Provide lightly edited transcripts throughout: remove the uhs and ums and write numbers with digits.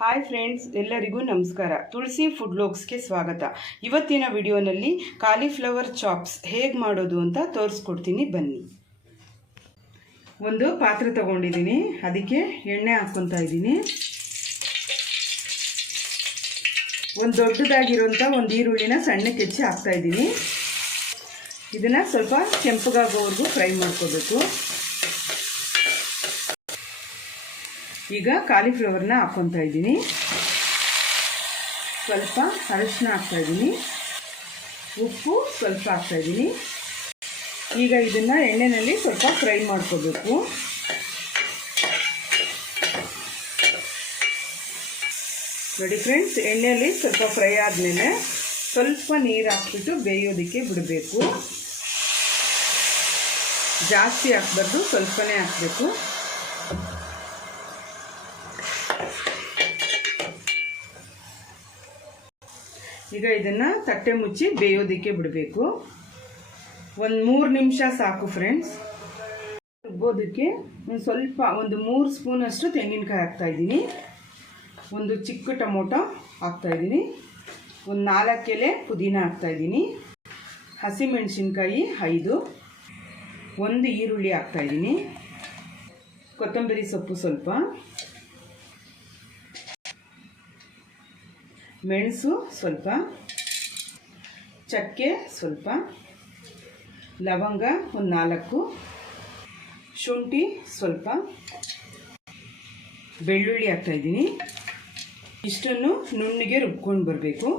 Hi friends, ಎಲ್ಲರಿಗೂ ನಮಸ್ಕಾರ. ತುಳಸಿ food ವ್ಲಾಗ್ಸ್ಗೆ ಸ್ವಾಗತ. ಇವತ್ತಿನ ವಿಡಿಯೋನಲ್ಲಿ ಕಾಲಿಫ್ಲವರ್ ಚಾಪ್ಸ್ ಹೇಗೆ ಮಾಡೋದು ಅಂತ ತೋರಿಸ್ಕೊಡ್ತೀನಿ, ಬನ್ನಿ. ಒಂದು ಪಾತ್ರೆ ತಗೊಂಡಿದ್ದೀನಿ, ಅದಕ್ಕೆ ಎಣ್ಣೆ ಹಾಕ್ಕೊತಾ ಇದ್ದೀನಿ. ಒಂದು ದೊಡ್ಡದಾಗಿರೋಂಥ ಒಂದು ಈರುಳ್ಳಿನ ಸಣ್ಣಕ್ಕೆ ಹೆಚ್ಚಿ ಹಾಕ್ತಾ ಇದ್ದೀನಿ. ಇದನ್ನು ಸ್ವಲ್ಪ ಕೆಂಪಗಾಗೋವರೆಗೂ ಫ್ರೈ ಮಾಡ್ಕೋಬೇಕು. ಈಗ ಕಾಲಿಫ್ಲವರ್ನ ಹಾಕ್ಕೊತಾ ಇದ್ದೀನಿ. ಸ್ವಲ್ಪ ಅರಿಶಿನ ಹಾಕ್ತಾಯಿದ್ದೀನಿ, ಉಪ್ಪು ಸ್ವಲ್ಪ ಹಾಕ್ತಾಯಿದ್ದೀನಿ. ಈಗ ಇದನ್ನು ಎಣ್ಣೆಯಲ್ಲಿ ಸ್ವಲ್ಪ ಫ್ರೈ ಮಾಡ್ಕೋಬೇಕು. ನೋಡಿ ಫ್ರೆಂಡ್ಸ್, ಎಣ್ಣೆಯಲ್ಲಿ ಸ್ವಲ್ಪ ಫ್ರೈ ಆದಮೇಲೆ ಸ್ವಲ್ಪ ನೀರು ಹಾಕ್ಬಿಟ್ಟು ಬೇಯೋದಕ್ಕೆ ಬಿಡಬೇಕು. ಜಾಸ್ತಿ ಹಾಕ್ಬಾರ್ದು, ಸ್ವಲ್ಪನೇ ಹಾಕಬೇಕು. ಈಗ ಇದನ್ನು ತಟ್ಟೆ ಮುಚ್ಚಿ ಬೇಯೋದಕ್ಕೆ ಬಿಡಬೇಕು. ಒಂದು 3 ನಿಮಿಷ ಸಾಕು ಫ್ರೆಂಡ್ಸ್. ರುಬ್ಬೋದಕ್ಕೆ ಒಂದು 3 ಸ್ಪೂನಷ್ಟು ತೆಂಗಿನಕಾಯಿ ಹಾಕ್ತಾಯಿದ್ದೀನಿ. ಒಂದು ಚಿಕ್ಕ ಟೊಮೊಟೊ ಹಾಕ್ತಾಯಿದ್ದೀನಿ. ಒಂದು 4 ಎಲೆ ಪುದೀನ ಹಾಕ್ತಾಯಿದ್ದೀನಿ. ಹಸಿಮೆಣಸಿನ್ಕಾಯಿ 5, ಒಂದು ಈರುಳ್ಳಿ ಹಾಕ್ತಾಯಿದ್ದೀನಿ. ಕೊತ್ತಂಬರಿ ಸೊಪ್ಪು ಸ್ವಲ್ಪ, ಮೆಣಸು ಸ್ವಲ್ಪ, ಚಕ್ಕೆ ಸ್ವಲ್ಪ, ಲವಂಗ ಒಂದು 4, ಶುಂಠಿ ಸ್ವಲ್ಪ, ಬೆಳ್ಳುಳ್ಳಿ ಹಾಕ್ತಾಯಿದ್ದೀನಿ. ಇಷ್ಟನ್ನು ನುಣ್ಣಗೆ ರುಬ್ಕೊಂಡು ಬರಬೇಕು.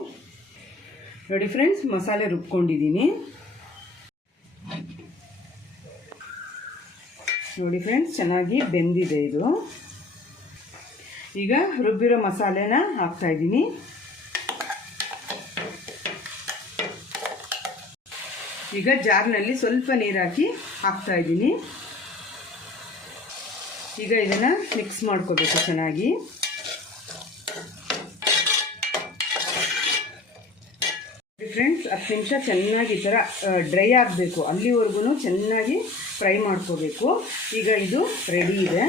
ನೋಡಿ ಫ್ರೆಂಡ್ಸ್, ಮಸಾಲೆ ರುಬ್ಕೊಂಡಿದ್ದೀನಿ. ನೋಡಿ ಫ್ರೆಂಡ್ಸ್, ಚೆನ್ನಾಗಿ ಬೆಂದಿದೆ ಇದು. ಈಗ ರುಬ್ಬಿರೋ ಮಸಾಲೆನ ಹಾಕ್ತಾಯಿದ್ದೀನಿ. ಈಗ ಜಾರ್ನಲ್ಲಿ ಸ್ವಲ್ಪ ನೀರು ಹಾಕಿ ಹಾಕ್ತಾಯಿದ್ದೀನಿ. ಈಗ ಇದನ್ನು ಮಿಕ್ಸ್ ಮಾಡ್ಕೋಬೇಕು ಚೆನ್ನಾಗಿ. ಫ್ರೆಂಡ್ಸ್, 10 ನಿಮಿಷ ಚೆನ್ನಾಗಿ ಈ ಥರ ಡ್ರೈ ಆಗಬೇಕು, ಅಲ್ಲಿವರೆಗೂ ಚೆನ್ನಾಗಿ ಫ್ರೈ ಮಾಡ್ಕೋಬೇಕು. ಈಗ ಇದು ರೆಡಿ ಇದೆ.